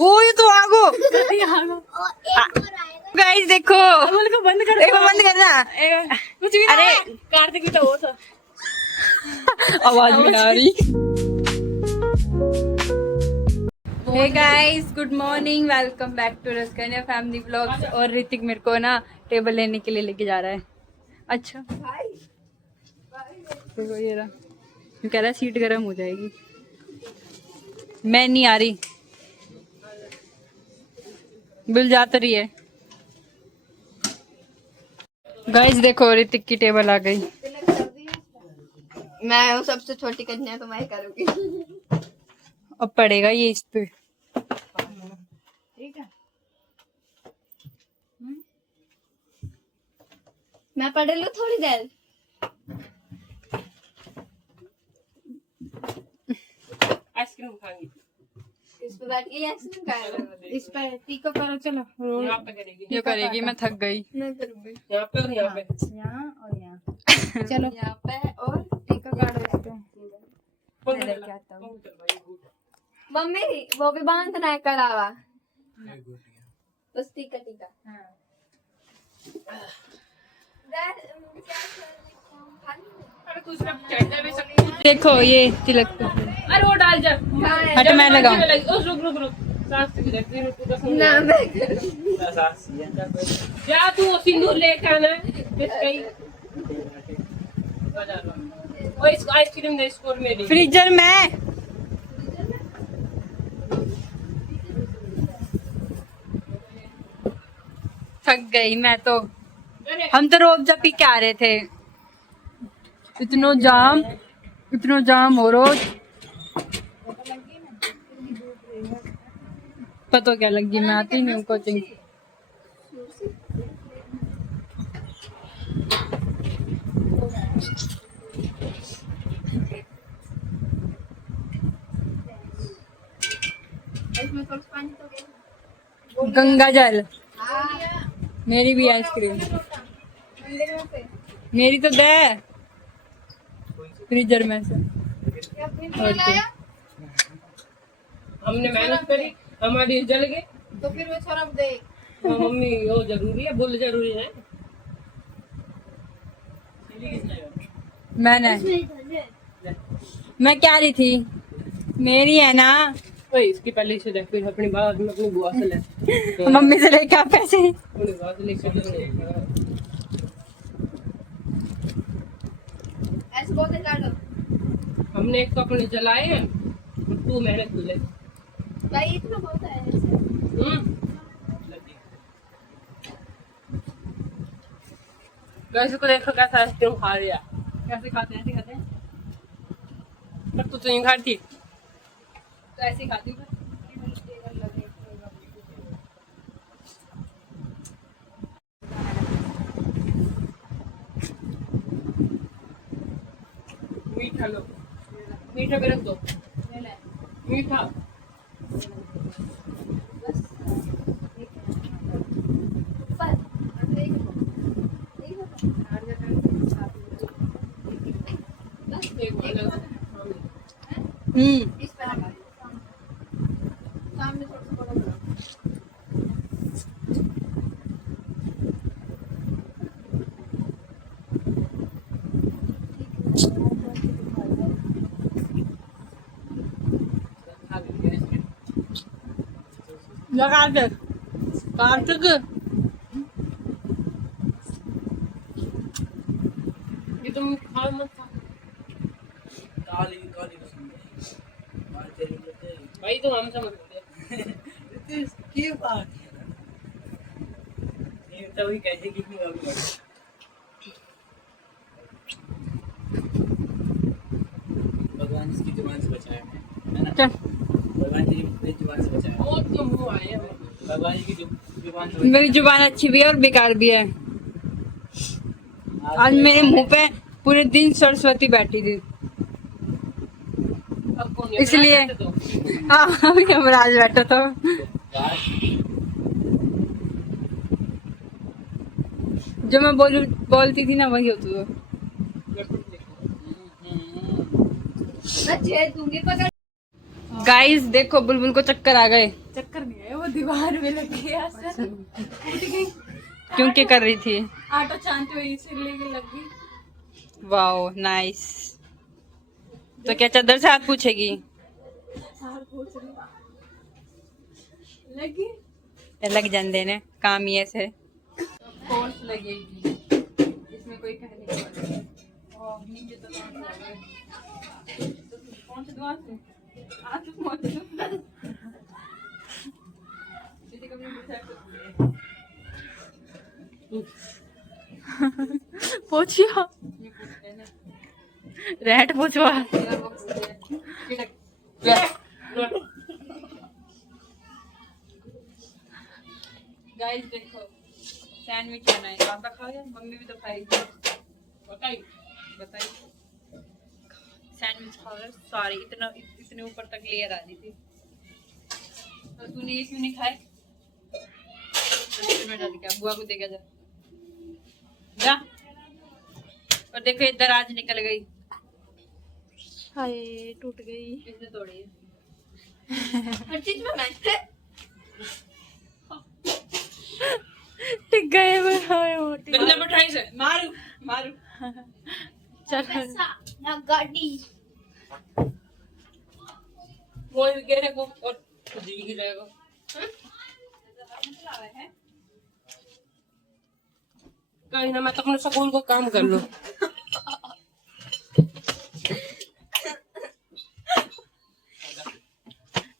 ओ ये तो आगो गाइस देखो बंद कर एक बार बंद करना। कुछ भी अरे कार्तिक भी तो वो था। आवाज भी आ रही। Hey guys good morning, welcome back to Raskanya family vlogs. और ऋतिक मेरे को ना टेबल लेने के लिए लेके जा रहा है। अच्छा देखो ये रहा, कह रहा है सीट गर्म हो जाएगी। मैं नहीं आ रही, बिल जाता रही है। गाइस देखो ऋतिक की टेबल आ गई। मैं हूँ सबसे छोटी कन्या, तो मैं करूँगी। अब पड़ेगा ये इस पे। ठीक है, मैं पढ़ लूँ थोड़ी देर। आइसक्रीम खाएंगे। इस पे बैठ के आइसक्रीम खाएगा। इस पे टीको करो, चलो। यहाँ पे करेगी। ये करेगी, मैं थक गई। मैं करूँगी यहाँ पे और यहाँ पे। यहाँ और यहाँ। चलो यहाँ पे और टीका काटो इस पे। मैं लेके आता हूँ। मम्मी वो भी बांधना है कलावा, बस टीका टीका। अरे तू सिर्फ चढ़ने भी सकती है। देखो ये तिलक पे। अरे वो डाल जा। हट मैं लगाऊं। रुक रुक रुक। सांस की रखती है, तू तो सुन। ना मैं जा तू सिंदूर लेके आना है। वो इस आइसक्रीम दे स्कोर मेरी। फ्रीजर में थक गई मैं तो। हम तो रोअफ़ज़ा पी के आ रहे थे। इतनो जाम हो रोज। पता क्या लगी, मैं आती नहीं हूँ कोचिंग। इसमें थोड़ा पानी तो दे। गंगा जल मेरी भी आइसक्रीम मंदिर में से मेरी तो दे फ्रीजर में से। और क्या हमने मेहनत करी, हमारी जल गए। तो फिर वो छोरा दे। हाँ, मम्मी वो जरूरी है, बुल जरूरी है। मैं क्या रही थी, मेरी है ना। ओए इसकी पहले से देख, फिर अपनी बात में अपनी बुआ से ले। मम्मी से लेके आ पैसे। अपनी बुआ से लेकर ऐसे बहुत काटो हमने एक तो अपने जलाए हैं, तू मेहनत कर ले। भाई, इतना बहुत है ऐसे। कैसे को देखो कैसा आइसक्रीम खा रही है। कैसे खाते हैं, ऐसे खाते हैं। पर तू तो नहीं खाती, तो ऐसे खाती हूँ। मीठा लो, मीठा भी रख दो। मीठा इस पर लगा सामने थोड़ा सा बड़ा। लगा दे कार्तिक। ये तुम खाओ मत खा। भाई तो हम समझ गए। की बात ये तभी कैसे की भगवान इसकी जुबान से बचाया है ना। चल भगवान जी की जुबान से बचाया और तो मुंह आए हैं। भगवान जी की जुबान से मेरी जुबान अच्छी भी है और बेकार भी है। आज मेरे मुंह पे पूरे दिन सरस्वती बैठी थी, अब कौन इसलिए हाँ यमराज बैठा था। जो मैं बोलती थी ना वही होता था। मैं छेद दूंगी पकड़। गाइस देखो बुलबुल को चक्कर आ गए। चक्कर नहीं है, वो दीवार में लगी है असर। उठ गई, क्यों क्या कर रही थी? ऑटो चाहते हुए इसलिए कि लग गई। Wow nice. तो क्या चादर से हाथ पूछेगी? हार पूछ रही लगी। लग जाते ने काम ही ऐसे। फोर्स लगेगी इसमें कोई कहने की बात नहीं। और नीचे तो कौन से द्वार से आज पहुंच दीदी कब ने पूछा पूछियो, रेट पूछवा। गाइस देखो सैंडविच बनाए, पापा खाओगे, मम्मी भी तो खाएगी। बताइए सैंडविच खाओ। सॉरी इतने ऊपर तक लेयर आ रही थी। तो तूने ये क्यों नहीं खाए? तो में डाल के बुआ को देगा जा। और देखो इधर आज निकल गई। हाय टूट गई। इसने तोड़ी है। हर चीज में मैच है। टिक गए वो हाय वो टिक। गंदा मिठाई से मारू चल ना गाड़ी वो गिरे को और खुद ही गिरेगा। कहीं ना मैं तो अपने स्कूल को काम कर लूं।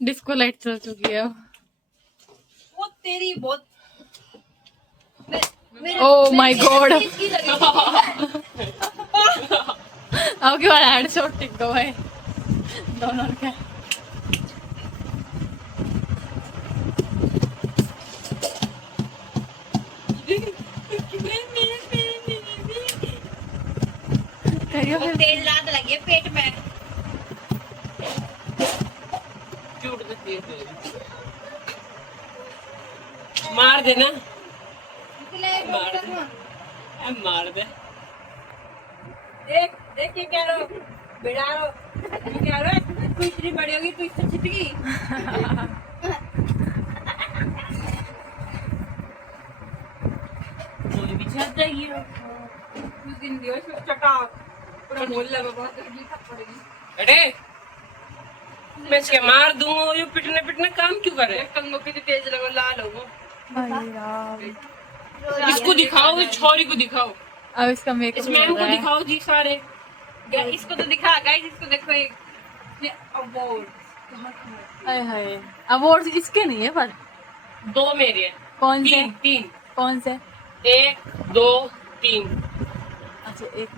डिस्को लाइट चल चुकी है। वो तेरी बहुत ओह माय गॉड, अब की बार हेडशॉट टिक गो है दोनों के। करियो फिर। तेल ज्यादा लगी है पेट में। झूठ देती है तेरी। मार देना, मार दे। देख देख ये क्या रो बिड़ा रो ये क्या रो। तू इतनी बड़ी होगी तू इससे छिटकी। कोई भी छत जाएगी। उस दिन दियो इसमें चटा पूरा मोहल्ला में बहुत गर्मी पड़ेगी। अरे मैं इसके मार दूंगा। ये पिटने काम क्यों करे? कंगो कितनी तेज लगो लाल हो। इसको दिखाओ, इस छोरी को दिखाओ, अब इसका इस मेकअप मैम को दिखाओ जी सारे। इसको तो दिखा गाइस, इसको देखो एक अवार्ड। हाय हाय अवार्ड इसके नहीं है पर। दो मेरे हैं। कौन से? तीन कौन से? 1 2 3। अच्छा एक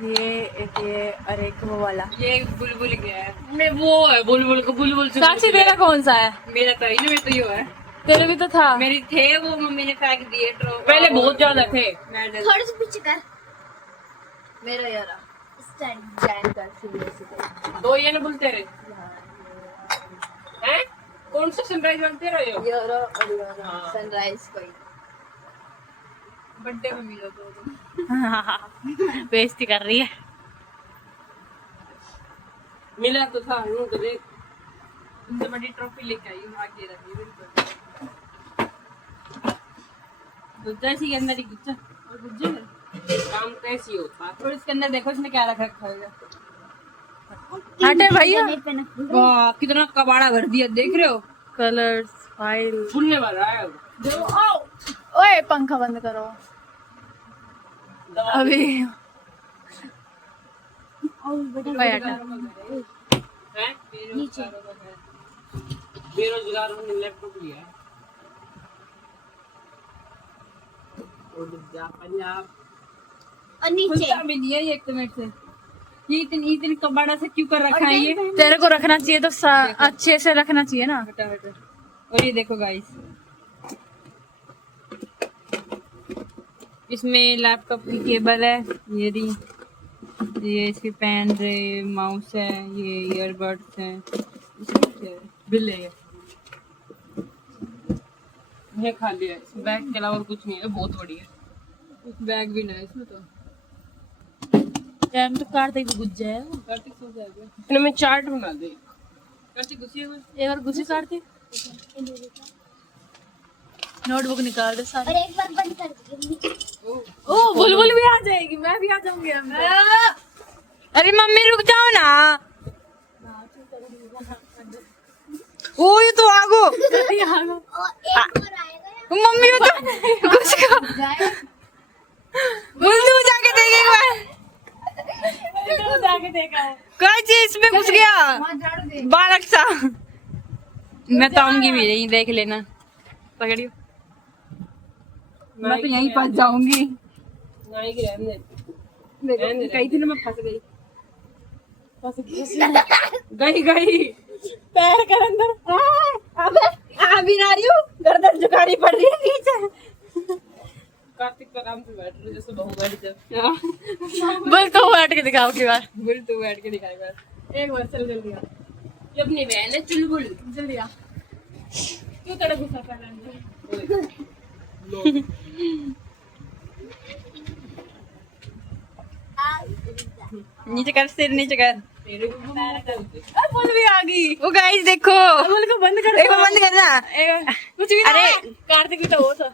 ये और एक वो वाला। ये बुलबुल गया है। मैं वो है बुलबुल को बुलबुल से। साक्षी तेरा कौन सा है? मेरा तो इन्हें तो यो है। तेरे भी तो था। मेरी थे वो मम्मी ने फेंक दिए। पहले बहुत ज्यादा थे। मेडल थोड़ा सा पीछे कर मेरा यार स्टैंड कर सीधे सीधे। दो ये ना बोलते रहे हैं। कौन सा सनराइज बनते रहे हो? यारो और यारो हाँ। सनराइज कोई बर्थडे में मिलो तो बेइज्जती कर रही है। मिला तो था यूं तो देख। उनसे बड़ी ट्रॉफी लेके आई हूँ आगे रखी है बिल्कुल। गुज्जा सी के अंदर ही गुज्जा और गुज्जे है। काम कैसी होता है? और इसके अंदर देखो इसने क्या रख रखा है। हटे भैया। वाह कितना कबाड़ा भर दिया देख रहे हो। Colours file. फूलने वाला है अब। ओए पंखा बंद करो दवा अभी। है। बेरोजगारों ने लैपटॉप लिया है। पंजाब और नीचे खुलता भी नहीं है ये 1 मिनट से। ये इतनी कबाड़ा से क्यों कर रखा है ये? तेरे को रखना चाहिए तो अच्छे से रखना चाहिए ना। हटा हटा। और ये देखो गाइस इसमें लैपटॉप की केबल है। ये इसके पेन है, माउस है, ये ईयरबड्स हैं, इसमें क्या है? बिल है। ये खा लिया। इस बैग के अलावा और कुछ नहीं है। बहुत बढ़िया। बैग भी ना है इसमें तो। टाइम तो कार्तिक गुज्जा है। कार्तिक सो जाएगा। इतने में चार्ट बना दे। कार्तिक घुसी हुई। एक और गुस्से कार्तिक। नोटबुक निकाल दे सारी। और एक बार बंद कर दो। ओ बुलबुल भी आ जाएगी, मैं भी आ जाऊंगी। अरे मम्मी रुक जाओ ना। ओ ये तो आगो और एक और आएगा। मम्मी वो तो कुछ का बोल तू जाके देख एक बार। जाके देखा है। कोई चीज में घुस गया बालक सा। मैं तो आऊंगी भी नहीं, देख लेना। पकड़ियो, मैं तो यहीं फंस जाऊंगी। नहीं की रहने देखो कई दिन मैं फंस गई। गई पैर कर अंदर। अबे अभी ना रही हूँ, गर्दन झुकानी पड़ रही है नीचे। कार्तिक पर आराम से बैठ रहे जैसे बहू बैठ जाए। बोल तो बैठ के दिखाओ की बार। बोल तू बैठ के दिखाई बार। एक बार चल जल्दी आ। ये अपनी बहन है चुलबुल, जल्दी आ। क्यों तेरा गुस्सा कर रहा है? नीचे कर, सिर नीचे कर। तेरे को पैर कर दे। बोल भी आ गई। वो गाइस देखो, बोल को बंद कर। एक बार बंद करना। कुछ भी अरे कार्तिक भी तो वो था।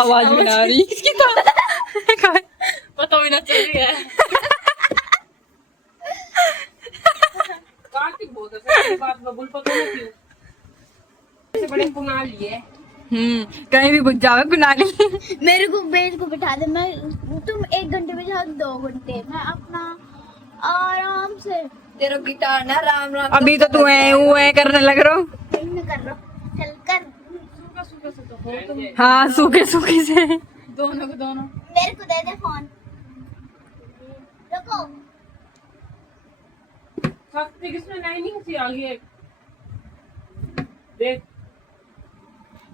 आवाज भी ना आ रही इसकी तो। पता भी ना चल रही है। कार्तिक बहुत है बात बबुल पता नहीं क्यों ऐसे बड़े कुनाल लिए। कहीं भी घुस जावे कुनाली। मेरे को बेंच को बिठा दे, मैं तुम 1 घंटे में जाओ 2 घंटे में अपना आराम से। तेरा गिटार ना राम राम। अभी तो तू है करने लग रहा। मैं कर रहा हूँ, चल कर। हाँ सूखे सूखे से। दोनों को दोनों। मेरे को दे दे फोन। रुको। कार्तिक इसमें लाइनिंग सी आ गई है। देख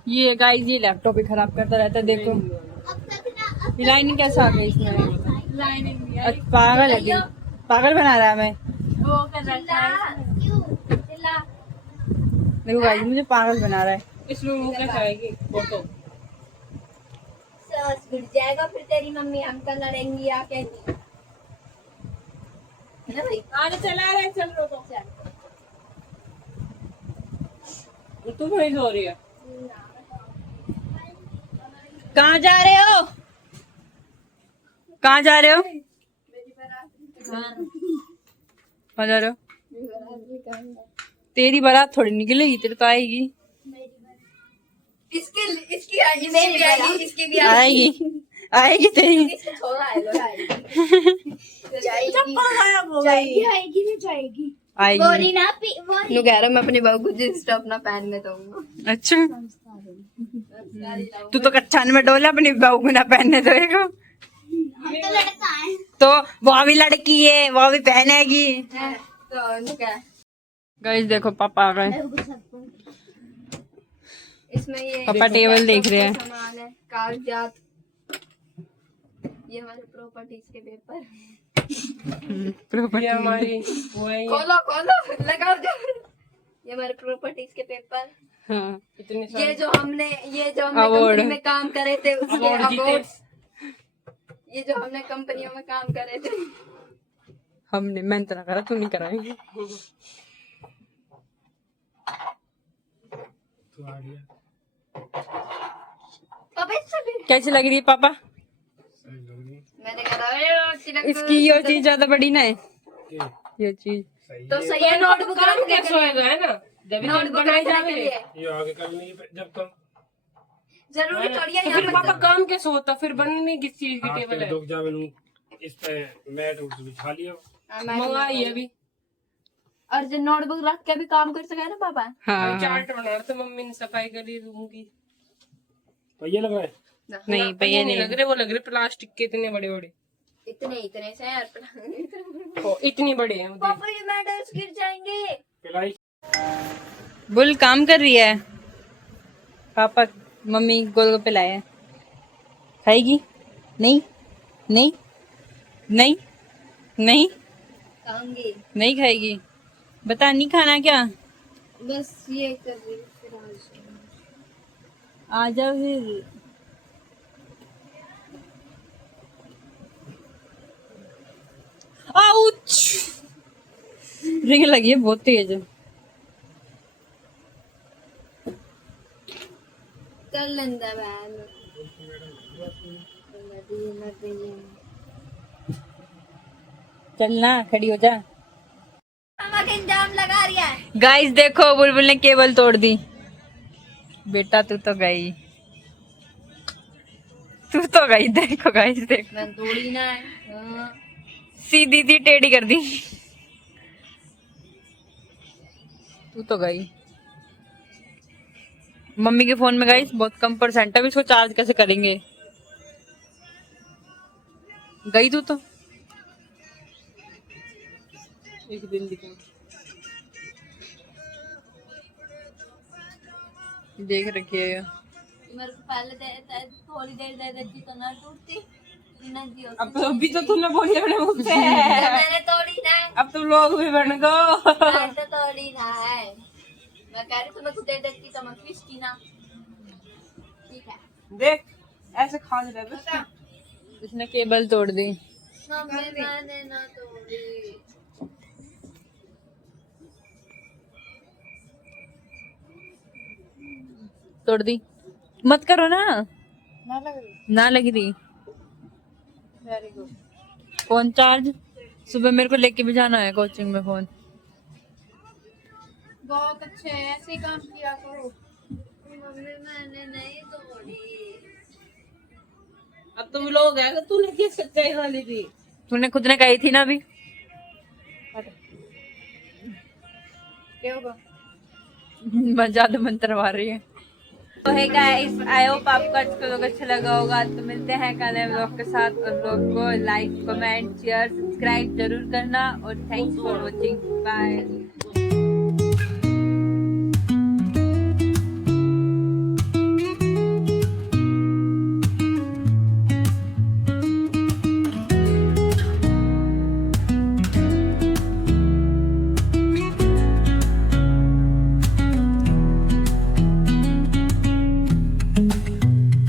ये गाइस ये लैपटॉप ही खराब करता रहता है। देखो अब तक ना, अब लाइनिंग कैसा आ गई इसमें। लाइनिंग भी है। अच्छा, पागल है क्या? पागल बना रहा है हमें। वो कर रहा चिल्ला है। क्यों चिल्ला। देखो गाइस मुझे पागल बना रहा है। इसमें मुंह कैसे आएगी फोटो? सांस घुट जाएगा फिर तेरी मम्मी हमका लड़ेंगी आके। है ना भाई? आज चला रहे चल रोको। चल। तू वहीं सो रही है। कहाँ जा रहे हो? कहाँ जा रहे हो? कहाँ जा रहे हो? तेरी बारात थोड़ी निकलेगी, तेरे तो आएगी। इसकी आएगी, मेरी भी आएगी, इसकी भी आएगी आएगी तेरी। इसका छोरा आएगा। जाएगी आएगी नहीं जाएगी। आएगी। बोरी ना पी बोरी। नु कह रहा मैं अपनी बहू को जींस टॉप ना पहनने दूंगा। अच्छा तू तो कच्छान में डोला, अपनी बहू को ना पहनने देगा। हम तो लड़का है। तो वो भी लड़की है, वो भी पहनेगी। तो नु क्या गाइस देखो पापा आ गए। इसमें ये पापा टेबल देख रहे हैं। सामान है, कागजात, ये हमारे प्रॉपर्टीज के पेपर। ये हमारी वो है। खोलो खोलो लगाओ जो। ये हमारे प्रॉपर्टीज के पेपर। हाँ। इतने ये जो हमने Award. कंपनी में काम करे थे उसके Award जीते। अवार्ड्स। ये जो हमने कंपनियों में काम करे थे। हमने मेहनत ना करा, तू नहीं कराएंगे। पापा इससे भी कैसी लग रही है पापा? मैंने कहा चिलक इसकी ये चीज ज्यादा बड़ी ना है। ये चीज तो सही है। नोटबुक काम रखने कैसे के लिए, होएगा है ना जब भी नोटबुक बनाई रखने के जावे। लिए ये आगे करनी है जब तुम जरूरी थोड़ी है तो यहाँ फिर पर पापा काम कैसे होता? फिर बनने किस चीज की हाथ टेबल पे है? दुख जावे नू इस पे मैट उठ बिछा लियो। मंगाई अभी। और जो नोटबुक रख के भी काम कर सके ना पापा। हाँ चार्ट बना रहे थे, मम्मी ने सफाई करी रूम की। पहिए लग रहा है। नहीं भैया नहीं नहीं। लग रहे, वो लग रहे प्लास्टिक के इतने बड़े बड़े। इतने इतने से यार। ओ, इतनी बड़े हैं वो देख। पापा ये मेडल्स गिर जाएंगे। पिलाई बुल काम कर रही है। पापा मम्मी गोलगप्पे लाए हैं। खाएगी? नहीं नहीं नहीं नहीं खाऊंगी। नहीं खाएगी। बता नहीं खाना क्या? बस ये कर रही हूँ, फिर आ जाओ फिर। आउच! रिंग लगी है बहुत तेज। कर लेंदा बहन चलना, खड़ी हो जा। नमक इंजाम लगा रही है। गाइस देखो, बुलबुल ने केबल तोड़ दी। बेटा तू तो गई, तू तो गई। देखो गाइस, देखो मैं तोड़ी ना है। हाँ। सीधी सी टेढ़ी कर दी। तू तो गई। मम्मी के फोन में गाइस बहुत कम परसेंट है, अब इसको चार्ज कैसे करेंगे। गई तू तो। एक दिन दिखा, देख रखी है। मेरे को पहले थोड़ी देर दे देती तो ना टूटती ना जी होती। अब तो अभी तो तूने बोली अपने मुंह से। मैंने तोड़ी ना है। अब तुम लोग भी बन गो। मैं तो तोड़ी ना है। मैं कह रही तुम्हें कुछ दे देती तो मैं खींचती ना। ठीक है। देख ऐसे खा रहे बस। उसने केबल तोड़ दी। मम्मी मैंने ना तोड़ी। तोड़ दी, मत करो ना। ना लग रही। ना लगी थी। Very good. फोन चार्ज, सुबह मेरे को लेके भी जाना है कोचिंग में फोन। बहुत अच्छे हैं, ऐसे ही काम किया करो। मम्मी मैंने नहीं तोड़ी। अब तुम लोग है, तूने किस सच्चाई वाली थी। तूने खुद ने कही थी ना अभी। क्या होगा? ज्यादा मंत्र मार रही है। तो है गाइस, आई होप आपको आज का व्लॉग अच्छा लगा होगा। तो मिलते हैं कल नए व्लॉग के साथ, और व्लॉग को लाइक, कमेंट, शेयर, सब्सक्राइब जरूर करना। और थैंक्स फॉर वॉचिंग। बाय।